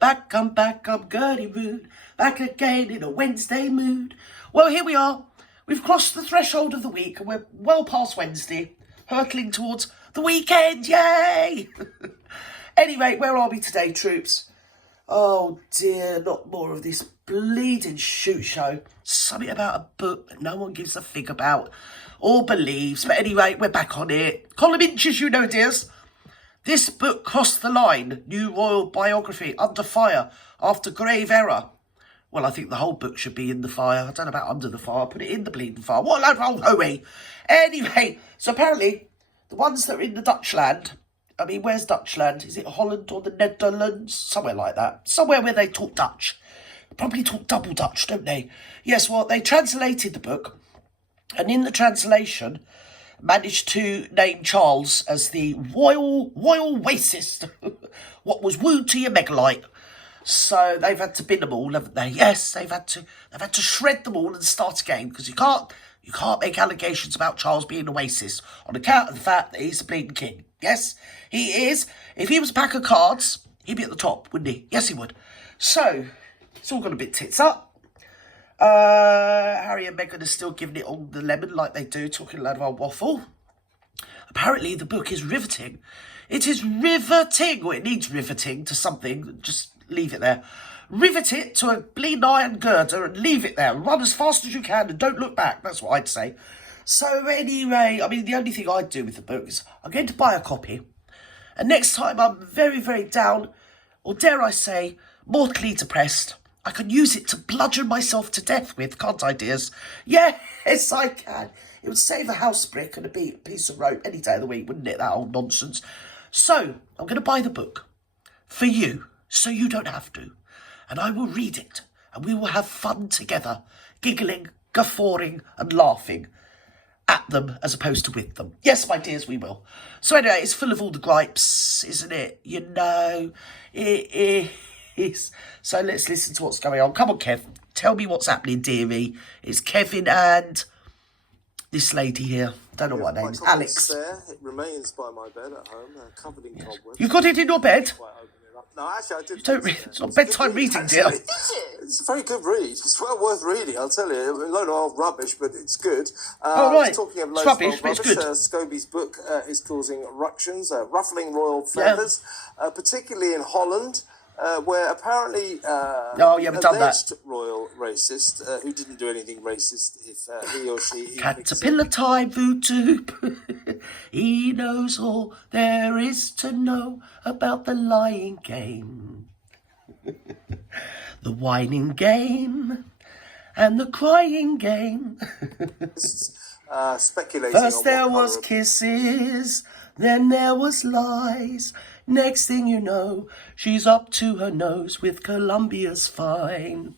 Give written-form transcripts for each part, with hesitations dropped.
Back, I'm Gerty rude. Back again in a Wednesday mood. Well, here we are. We've crossed the threshold of the week and we're well past Wednesday, hurtling towards the weekend. Yay! Anyway, where are we today, troops? Oh dear, not more of this bleeding shoot show. Something about a book that no one gives a fig about or believes. But anyway, we're back on it. Column inches, you know, dears. This book crossed the line. New royal biography under fire after grave error. Well, I think the whole book should be in the fire. I don't know about under the fire. Put it in the bleeding fire. What a load of old hooey. Anyway, so apparently the ones that are in the Dutchland, I mean, where's Dutchland? Is it Holland or the Netherlands? Somewhere like that. Somewhere where they talk Dutch. Probably talk double Dutch, don't they? Yes, well, they translated the book. And in the translation, managed to name Charles as the royal racist. What was wooed to your megalite. So they've had to bin them all, haven't they? Yes, they've had to shred them all and start again, because you can't make allegations about Charles being a racist on account of the fact that he's a bleeding king. Yes, he is. If he was a pack of cards, he'd be at the top, wouldn't he? Yes, he would. So it's all got a bit tits up. Harry and Meghan are still giving it all the lemon like they do, talking a lot of old waffle. Apparently the book is riveting. It is riveting. Well, it needs riveting to something. Just leave it there. Rivet it to a bleeding iron girder and leave it there. Run as fast as you can and don't look back. That's what I'd say. So anyway, I mean, the only thing I'd do with the book is I'm going to buy a copy. And next time I'm very, very down, or dare I say, mortally depressed, I can use it to bludgeon myself to death with, can't I, dears? Yes, I can. It would save a house brick and a piece of rope any day of the week, wouldn't it, that old nonsense? So, I'm going to buy the book for you, so you don't have to. And I will read it, and we will have fun together, giggling, guffawing and laughing at them as opposed to with them. Yes, my dears, we will. So anyway, it's full of all the gripes, isn't it? You know, it is. So let's listen to what's going on. Come on, Kev. Tell me what's happening, dearie. It's Kevin and this lady here. Don't know what her name is. Alex. There. It remains by my bed at home, covered in cobwebs. You got it in your bed? No, actually, I didn't. Don't read. It's not bedtime reading, dear. It's a very good read. It's well worth reading, I'll tell you. A load of old rubbish, but it's good. Oh, right. Talking of It's loads rubbish, of but old it's rubbish, good. Scobie's book is causing ructions, ruffling royal feathers, particularly in Holland, where apparently you haven't done that. alleged royal racist, who didn't do anything racist if he or she... Caterpillar time voodoo. He knows all there is to know about the lying game. The whining game and the crying game. Speculating First there was kisses, then there was lies. Next thing you know, she's up to her nose with Columbia's fine.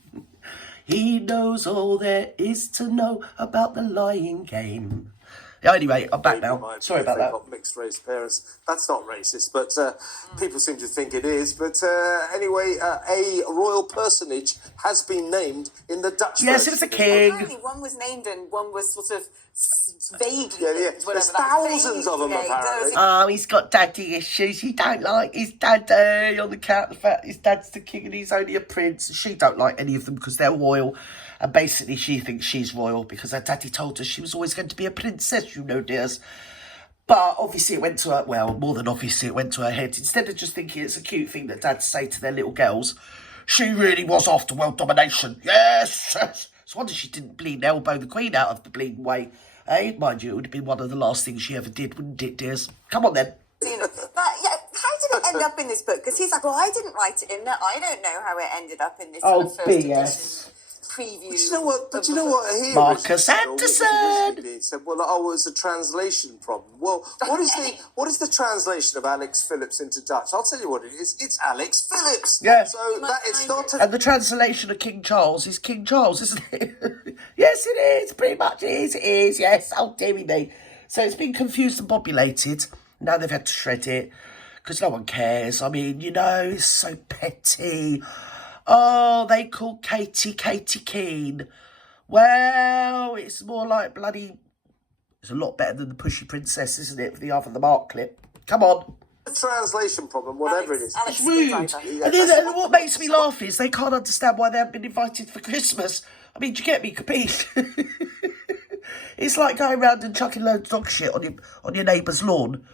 He knows all there is to know about the lying game. Anyway, I'm back now. Sorry about that. Got mixed race parents. That's not racist, but people seem to think it is. But anyway, a royal personage has been named in the Dutch Yes, version. it was a king. Apparently one was named and one was sort of vaguely named, There's thousands of them, apparently. Oh, he's got daddy issues. He don't like his daddy on the account of the fact his dad's the king and he's only a prince. She don't like any of them because they're royal. And basically she thinks she's royal because her daddy told her she was always going to be a princess, you know, dears. But obviously it went to her, well, more than obviously it went to her head. Instead of just thinking it's a cute thing that dads say to their little girls, she really was after world domination. Yes! It's a wonder she didn't bleed elbow the queen out of the bleeding way. Eh? Mind you, it would have been one of the last things she ever did, wouldn't it, dears? Come on then. But yeah, how did it end up in this book? Because he's like, well, I didn't write it in there. I don't know how it ended up in this sort of first edition preview. But you know what? He Marcus Anderson said, "Well, it's a translation problem." Well, what is the translation of Alex Phillips into Dutch? I'll tell you what it is. It's Alex Phillips. Yeah. So that it's not. And the translation of King Charles is King Charles, isn't it? Yes, it is. Pretty much it is. It is. Yes. Oh, dear me. So it's been confused and bobulated. Now they've had to shred it because no one cares. I mean, you know, it's so petty. Oh, they call Katie Keane. Well, it's more like bloody... It's a lot better than the Pushy Princess, isn't it? For the Arthur the Mark clip. Come on. A translation problem, whatever it is. Alex is a Rude. good driver. And then what makes me laugh is they can't understand why they haven't been invited for Christmas. I mean, do you get me? Capiche? It's like going around and chucking loads of dog shit on your neighbour's lawn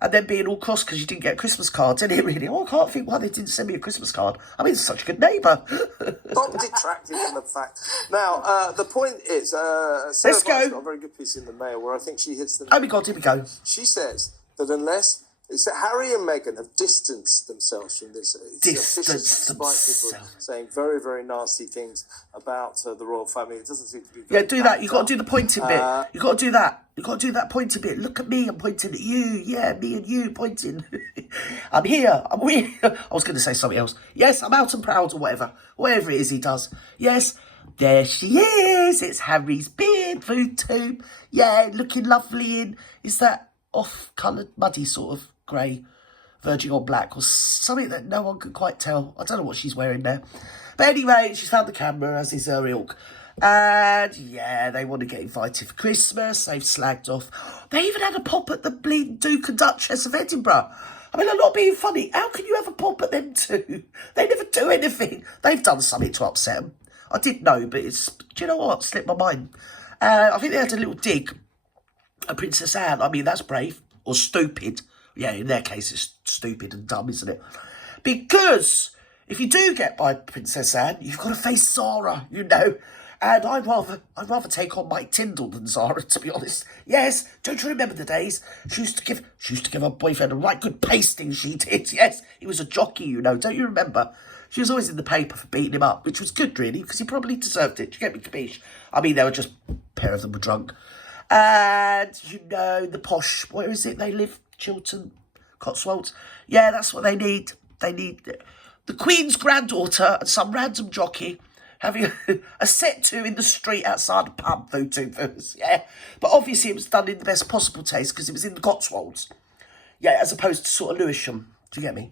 and then being all cross because you didn't get a Christmas card, isn't it, really? Oh, I can't think why they didn't send me a Christmas card. I mean, it's such a good neighbour. Stop detracting from the fact. Now, the point is, Let's Sarah go. got a very good piece in the Mail where I think she hits the... Oh my God, here we go. She says that unless... It's that Harry and Meghan have distanced themselves from this. Distanced Despite themselves. people saying very, very nasty things about the royal family. It doesn't seem to be... Yeah, do that. You've got to do the pointing bit. You've got to do that. You've got to do that pointing bit. Look at me, I'm pointing at you. Yeah, me and you pointing. I'm here. I'm here. I was going to say something else. Yes, I'm out and proud or whatever. Whatever it is he does. Yes, there she is. It's Harry's beard food tube. Yeah, looking lovely in... Is that off-coloured, muddy sort of grey, verging on black, or something that no one could quite tell. I don't know what she's wearing there. But anyway, she's found the camera, as is her ilk. And yeah, they want to get invited for Christmas. They've slagged off. They even had a pop at the bleeding Duke and Duchess of Edinburgh. I mean, I'm not being funny. How can you have a pop at them two? They never do anything. They've done something to upset them. I did know, but it's... Do you know what? Slipped my mind. I think they had a little dig at Princess Anne. I mean, that's brave. Or stupid. Yeah, in their case, it's stupid and dumb, isn't it? Because if you do get by Princess Anne, you've got to face Zara, you know. And I'd rather take on Mike Tyndall than Zara, to be honest. Yes, don't you remember the days? She used to give her boyfriend a right good pasting, she did. Yes, he was a jockey, you know. Don't you remember? She was always in the paper for beating him up, which was good, really, because he probably deserved it. Do you get me, capiche? I mean, they were just... A pair of them were drunk. And, you know, the posh... Where is it they live? Chiltern, Cotswolds. Yeah, that's what they need. They need the Queen's granddaughter and some random jockey having a set to in the street outside a pub, though, too. Yeah, but obviously it was done in the best possible taste because it was in the Cotswolds. Yeah, as opposed to sort of Lewisham. Do you get me?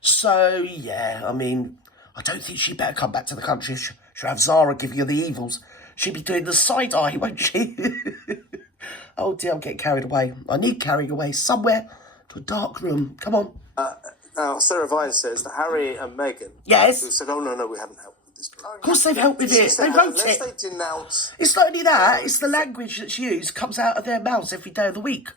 So, yeah, I mean, I don't think she'd better come back to the country. She'll have Zara giving her the evils. She'll be doing the side eye, won't she? Oh dear, I'm getting carried away. I need carrying away somewhere to a dark room. Come on. Now, Sarah Vine says that Harry and Meghan... Yes? Who said, oh, no, we haven't helped with this book. Of course they've helped with it. They wrote Unless it. they denounce... It's not only that, it's the language that's used comes out of their mouths every day of the week.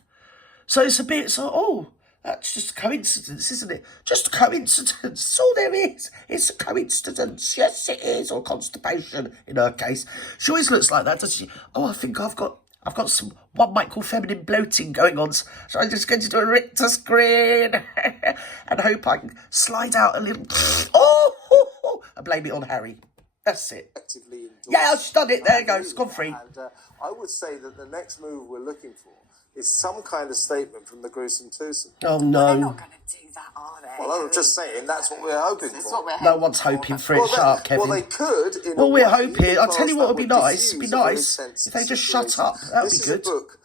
So it's a bit so, oh, that's just a coincidence, isn't it? Just a coincidence. That's all there is. It's a coincidence. Yes, it is. Or constipation, in her case. She always looks like that, doesn't she? Oh, I think I've got some, what might call feminine bloating going on. So I'm just going to do a Richter screen and hope I can slide out a little, and blame it on Harry. That's it. Yeah, I've done it. There you go. It's gone free. And I would say that the next move we're looking for is some kind of statement from the gruesome twosome. Oh, They're no. not going to do that, are they? Well, I'm just saying, that's what we're hoping That's for. what we're No one's hoping for it. Shut up, Kevin. Well, they could. In Well, a we're way, hoping. in the I'll tell you past, what would that be nice. It'd be diffuse a very nice tense if they just shut situation. up. That would be This good. is a book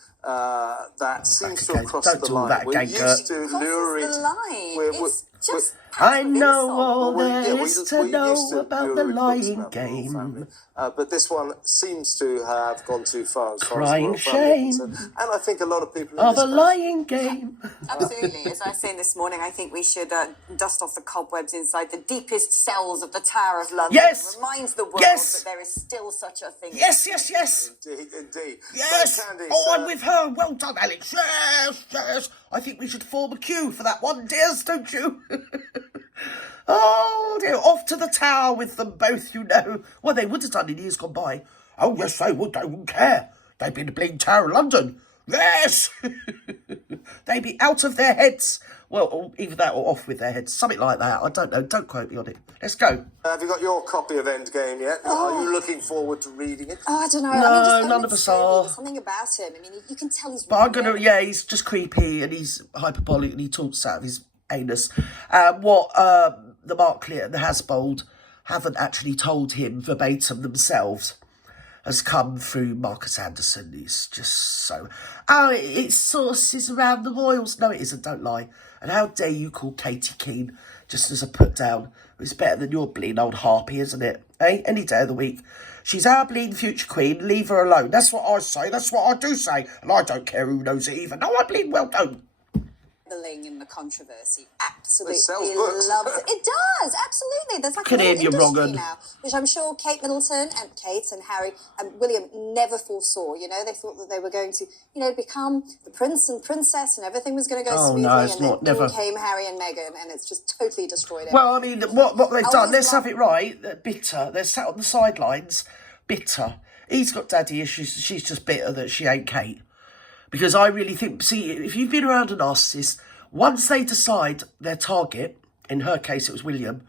that seems to again. have crossed Don't the do all line. that We're again, used to Crosses lurid... the line. It's just I passive know insult. all Well, there yeah, is we're to used know about the lurid books lying about the royal family. game. But this one seems to have gone too far as far as Crying the royal family is shame. concerned. And I think a lot of people in Of this a country- lying game. Absolutely. As I was saying this morning, I think we should dust off the cobwebs inside the deepest cells of the Tower of London. Yes. It reminds the world Yes. that there is still such a thing. Yes. Indeed. Yes. So, Candice, Oh, I'm with her. Well done, Alex. Yes. I think we should form a queue for that one, dears, don't you? Oh, dear. Off to the tower with them both, you know. Well, they would have done in years gone by. Oh, yes, they would. They wouldn't care. They'd be in the bleeding Tower of London. Yes. They'd be out of their heads. Well, or either that or off with their heads. Something like that. I don't know. Don't quote me on it. Let's go. have you got your copy of Endgame yet? Are you looking forward to reading it? Oh, I don't know. No, I mean, just none of us are. There's something about him. I mean, you can tell he's... But I'm going to, yeah, he's just creepy and he's hyperbolic and he talks out of his anus. What the Marklet and the Hasbold haven't actually told him verbatim themselves has come through Marcus Anderson. He's just so... Oh, it's sources around the royals. No, it isn't, don't lie. And how dare you call Katie Keane just as a put down? It's better than your bleeding old harpy, isn't it? Eh? Any day of the week. She's our bleeding future queen. Leave her alone. That's what I say. That's what I do say. And I don't care who knows it either. No, I bleed well don't. reveling in the controversy. Absolutely sells books. loves it. It does, absolutely. There's like a Could whole hear you, industry Rogan. now, which I'm sure Kate and Harry and William never foresaw. You know, they thought that they were going to, you know, become the prince and princess and everything was going to go smoothly. No, it's and not, then never. in came Harry and Meghan, and it's just totally destroyed it. Well, I mean, what they've done, Always let's love- have it right. They're bitter. They're sat on the sidelines, bitter. He's got daddy issues. She's just bitter that she ain't Kate. Because I really think, see, if you've been around a narcissist, once they decide their target, in her case it was William,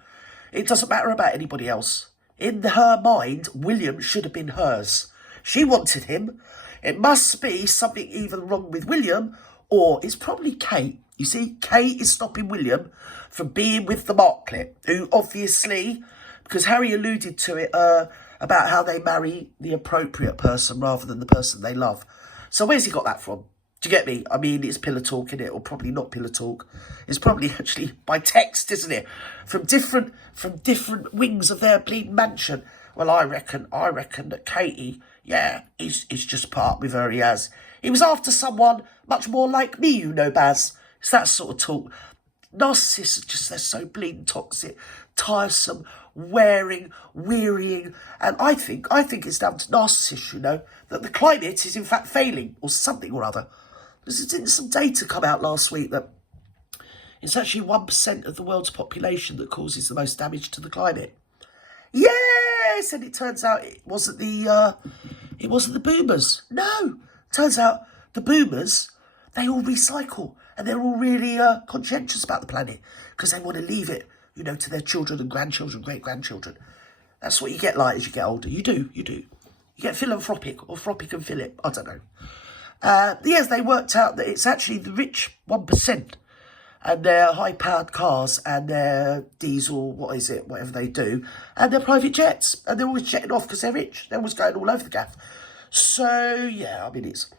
it doesn't matter about anybody else. In her mind, William should have been hers. She wanted him. It must be something either wrong with William, or it's probably Kate. You see, Kate is stopping William from being with the Marklet, who obviously, because Harry alluded to it about how they marry the appropriate person rather than the person they love. So where's he got that from? Do you get me? I mean, it's pillow talk, isn't it? Or probably not pillow talk. It's probably actually by text, isn't it? From different wings of their bleeding mansion. Well, I reckon that Katie, yeah, he's just put up with her, he has. He was after someone much more like me, you know, Baz. It's that sort of talk. Narcissists are just, they're so bleeding toxic, tiresome, wearing, wearying. And I think it's down to narcissists, you know, that the climate is in fact failing or something or other. There's some data come out last week that it's actually 1% of the world's population that causes the most damage to the climate. Yes, and it turns out it wasn't the boomers. No, turns out the boomers, they all recycle and they're all really conscientious about the planet because they want to leave it, you know, to their children and grandchildren, great-grandchildren. That's what you get like as you get older. You do. You get philanthropic or Thropic and Philip. I don't know. Yes, they worked out that it's actually the rich 1% and their high-powered cars and their diesel, whatever they do, and their private jets. And they're always jetting off because they're rich. They're always going all over the gaff. So, yeah, I mean, it's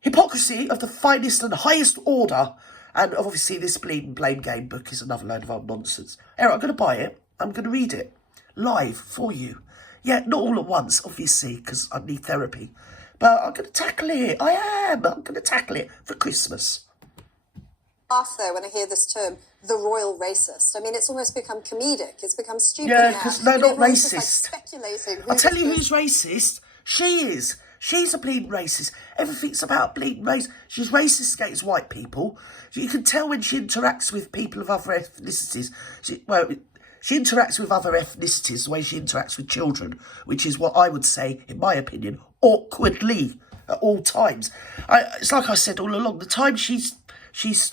hypocrisy of the finest and highest order. And obviously this bleeding blame game book is another load of old nonsense. Eric, I'm going to buy it. I'm going to read it live for you. Yeah, not all at once, obviously, because I need therapy. But I'm going to tackle it. I'm going to tackle it for Christmas. Though, when I hear this term, the royal racist. I mean, it's almost become comedic. It's become stupid. Yeah, now. because they're You know, not everyone's just, racist. like, speculating. I'll tell you who's racist. She is. She's a bleeding racist. Everything's about bleeding race. She's racist against white people. You can tell when she interacts with people of other ethnicities. She interacts with other ethnicities the way she interacts with children, which is what I would say, in my opinion, awkwardly at all times. It's like I said all along. The time she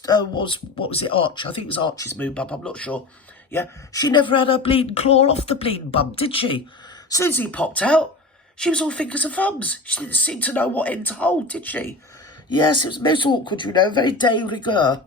was, what was it, Arch? I think it was Archie's moon bump, I'm not sure. Yeah, she never had her bleeding claw off the bleeding bump, did she? As soon as he popped out, she was all fingers and thumbs. She didn't seem to know what end to hold, did she? Yes, it was most awkward, you know, very de rigueur.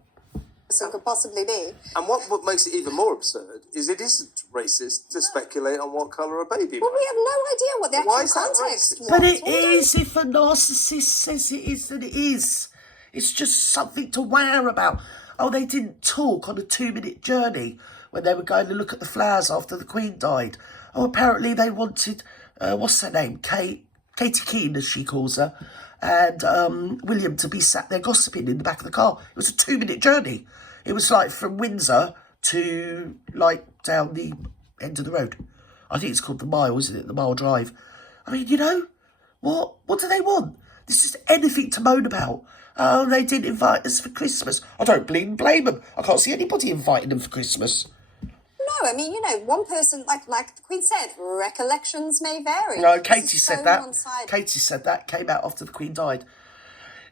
So it could possibly be. And what makes it even more absurd is it isn't racist to speculate on what colour a baby Well, might we have no idea what the Why actual is that context racist? was. But it We don't- is, if a narcissist says it is, then it is. It's just something to wear about. Oh, they didn't talk on a 2-minute journey when they were going to look at the flowers after the Queen died. Oh, apparently they wanted, what's her name? Katie Keane, as she calls her, and William to be sat there gossiping in the back of the car. It was a 2-minute journey. It was like from Windsor to like down the end of the road. I think it's called the Mile, isn't it? The Mile Drive. I mean, you know, what do they want? This is anything to moan about. Oh, they didn't invite us for Christmas. I don't blame them. I can't see anybody inviting them for Christmas. No, I mean, you know, one person, like the Queen said, recollections may vary. No, This Katie is said so that. one-sided. Katie said that. Came out after the Queen died.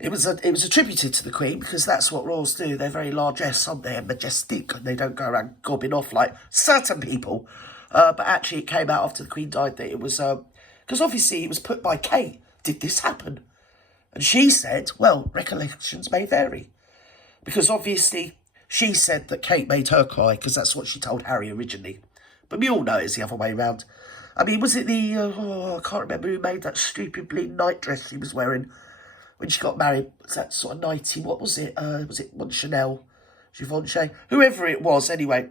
It was attributed to the Queen because that's what royals do. They're very largesse, aren't they? And majestic, and they don't go around gobbing off like certain people. But actually, it came out after the Queen died that it was because obviously it was put by Kate. Did this happen? And she said, well, recollections may vary. Because obviously she said that Kate made her cry because that's what she told Harry originally. But we all know it's the other way around. I mean, was it I can't remember who made that stupid bleeding night dress she was wearing when she got married. Was that sort of nighty? What was it? Was it Chanel? Givenchy? Whoever it was, anyway.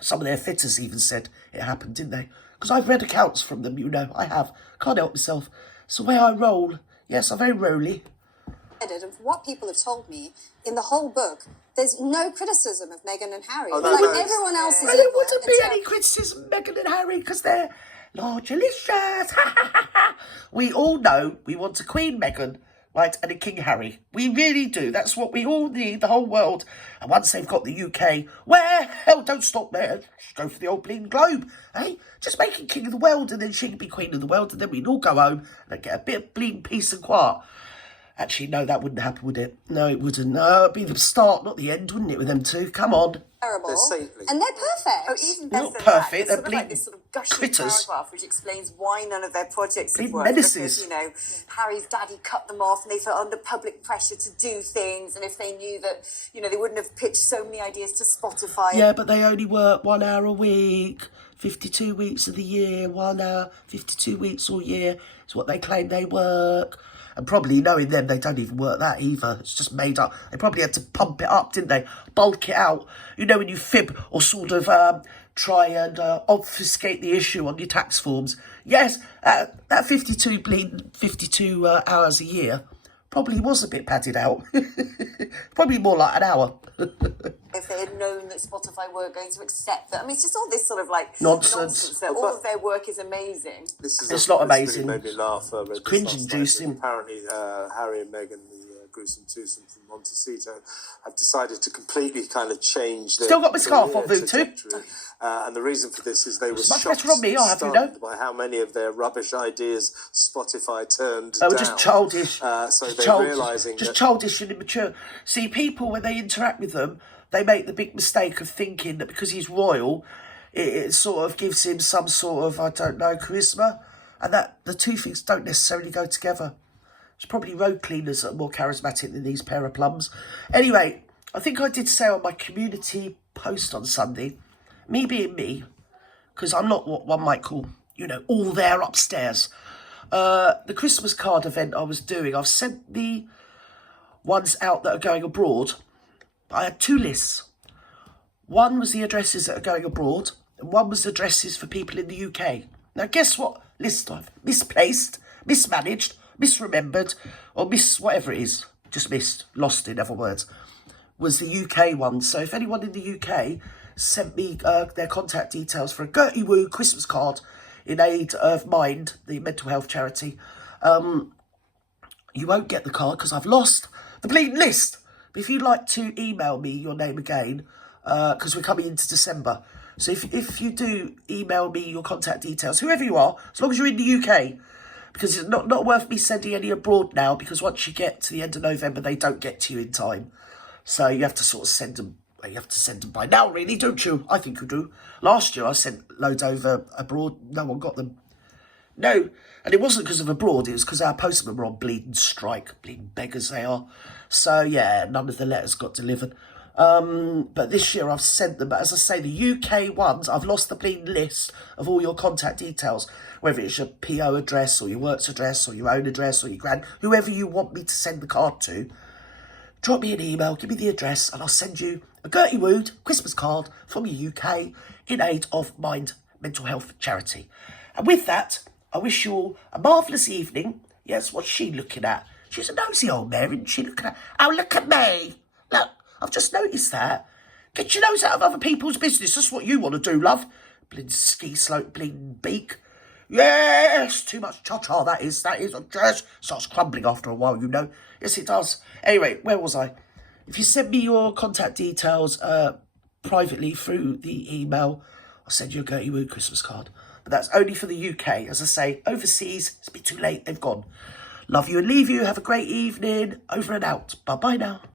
Some of their fitters even said it happened, didn't they? Because I've read accounts from them, you know. I have. Can't help myself. It's the way I roll. Yes, I'm very roly. And from what people have told me, in the whole book, there's no criticism of Meghan and Harry. Oh, Like no. everyone else is Well, in there there wouldn't be until- any criticism of Meghan and Harry because they're largelicious. We all know we want a Queen Meghan, right, and a King Harry. We really do. That's what we all need, the whole world. And once they've got the UK, well, hell, don't stop there. Just go for the old bleeding globe, eh? Just make him King of the world, and then she can be Queen of the world, and then we'd all go home and get a bit of bleeding peace and quiet. Actually, no, that wouldn't happen, would it? No, it wouldn't. No, it'd be the start, not the end, wouldn't it, with them two? Come on. terrible. They're saintly. And they're perfect. Oh, even better Not than perfect, that, they're there's sort of like bleeding this sort of gushing critters. paragraph which explains why none of their projects have Bleeding worked. menaces. Because, you know, Harry's daddy cut them off and they felt under public pressure to do things, and if they knew that, you know, they wouldn't have pitched so many ideas to Spotify. Yeah, but they only work 1 hour a week, 52 weeks of the year, 1 hour, 52 weeks all year. It's what they claim they work. And probably knowing them, they don't even work that either. It's just made up. They probably had to pump it up, didn't they? Bulk it out. You know, when you fib or sort of try and obfuscate the issue on your tax forms. Yes, that 52 hours a year probably was a bit padded out. Probably more like an hour. If they had known that Spotify weren't going to accept that. I mean, it's just all this sort of like Nonsense. that all of their work is amazing. It's not amazing. Really made me laugh. It's cringe-inducing. Apparently, Harry and Meghan, the gruesome twosome from Montecito, have decided to completely kind of change their Still got my scarf on, career Vutu. trajectory. And the reason for this is they were much shocked better on me, and I'll have you know. stunned by how many of their rubbish ideas Spotify turned They were down. just childish. So they're realising just that childish and immature. See, people, when they interact with them, they make the big mistake of thinking that because he's royal, it sort of gives him some sort of, I don't know, charisma. And that the two things don't necessarily go together. It's probably road cleaners that are more charismatic than these pair of plums. Anyway, I think I did say on my community post on Sunday, me being me, because I'm not what one might call, you know, all there upstairs. The Christmas card event I was doing, I've sent the ones out that are going abroad. I had two lists. One was the addresses that are going abroad, and one was addresses for people in the UK. Now, guess what list I've misplaced, mismanaged, misremembered, or whatever it is, just missed, lost in other words, was the UK one. So if anyone in the UK sent me their contact details for a Gerty Woo Christmas card in aid of Mind, the mental health charity, you won't get the card because I've lost the bleeding list. But if you'd like to email me your name again, because we're coming into December. So if you do email me your contact details, whoever you are, as long as you're in the UK, because it's not worth me sending any abroad now, because once you get to the end of November, they don't get to you in time. So you have to sort of send them. You have to send them by now, really, don't you? I think you do. Last year, I sent loads over abroad. No one got them. No, and it wasn't because of abroad. It was because our postmen were on bleeding strike. Bleeding beggars they are. So, yeah, none of the letters got delivered. But this year I've sent them. But as I say, the UK ones, I've lost the bleeding list of all your contact details. Whether it's your PO address or your works address or your own address or your grand, whoever you want me to send the card to, drop me an email, give me the address, and I'll send you a Gerty Wood Christmas card from the UK in aid of Mind Mental Health Charity. And with that, I wish you all a marvellous evening. Yes, what's she looking at? She's a nosy old mare, isn't she? Looking at, oh, look at me. Look, I've just noticed that. Get your nose out of other people's business. That's what you want to do, love. Bleeding ski slope, bleeding beak. Yes, too much cha-cha, that is. Just starts crumbling after a while, you know. Yes, it does. Anyway, where was I? If you send me your contact details privately through the email, I'll send you a Gerty Wood Christmas card. But that's only for the UK. As I say, overseas, it's a bit too late. They've gone. Love you and leave you. Have a great evening. Over and out. Bye-bye now.